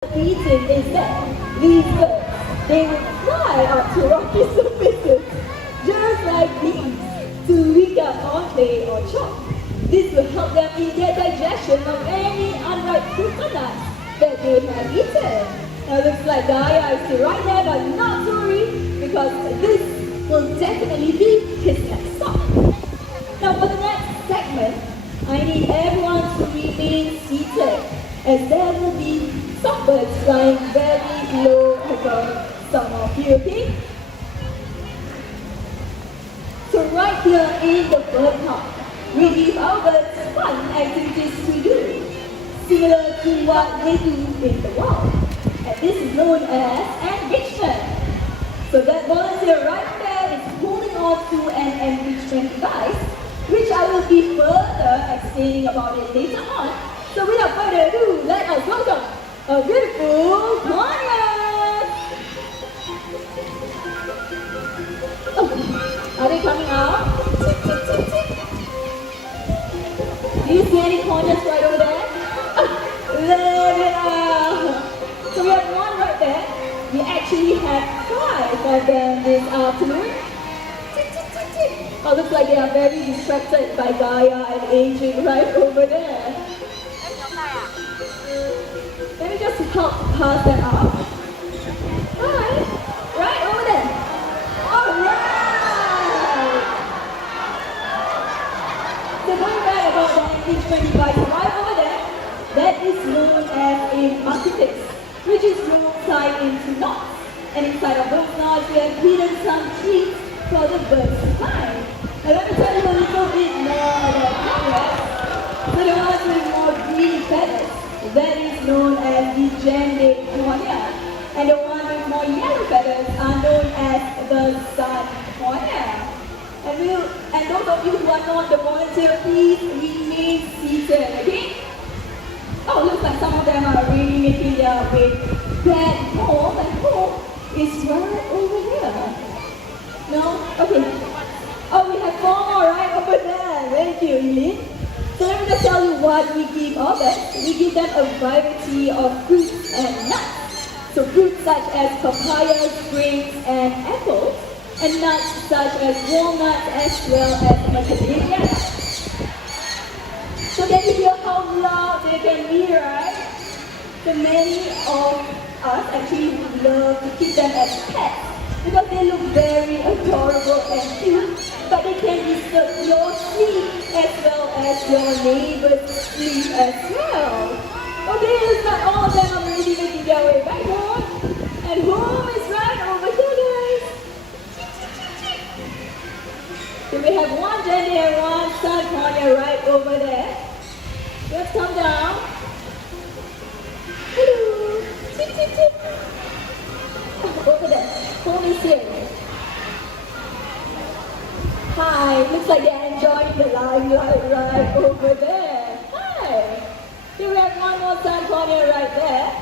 Beating instead, these birds, they would fly up to rocky surfaces, just like bees, to lick up or play or chop. This will help them in their digestion of any unripe fruit nuts that they have eaten. Now looks like Gaia is still right there, but not to worry, because this will definitely be his next stop. Now for the next segment, I need everyone to remain seated, as there will be some birds flying very low above some of you, okay? So right here in the bird park, we give our birds fun activities to do, similar to what they do in the wild. And this is known as enrichment. So that volunteer right there is holding on to an enrichment device, which I will be further explaining about it later on. So without further ado, let us welcome a beautiful Conrad! Oh, are they coming out? Do you see any corners right over there? Let it out! So we have one right there. We actually have 5 of them this afternoon. Oh, looks like they are very distracted by Gaia and aging right over there. Let me just help pass that up. Alright, right over there. Alright! So going back about the enrichment device right over there, that is known as a marketplace, which is rolled tied into knots. And inside of those knots, we have hidden some treats for the birds to find. Now let me tell you a little bit more about Conrad. So the ones with more green feathers, that is known as the Jende cornea. And the ones with more yellow feathers are known as the sun cornea. And those of you who are not the volunteer, please remain seated, okay? Oh, looks like some of them are really making their way back home, and home is right over here. No? Okay. Oh, we have 4 more right over there. Thank you, Eileen. So let me just tell you what we give all them. We give them a variety of fruits and nuts. So fruits such as papayas, grapes, and apples, and nuts such as walnuts as well as macadamia nuts. So can you hear how loud they can be, right? So many of us actually would love to keep them as pets because they look very adorable and cute, but they can disturb your sleep as well as your neighbor's sleep as well. Okay, looks like all of them are already making their way back home, and home is right over here, guys. So we have one Jenny and one sun cornea right over there. Let's come down. Hello. Chip, chip, chip. Over there. Home is here. Hi. Looks like they're enjoying the limelight right over there. Hi. Here we have one more sun cornea right there.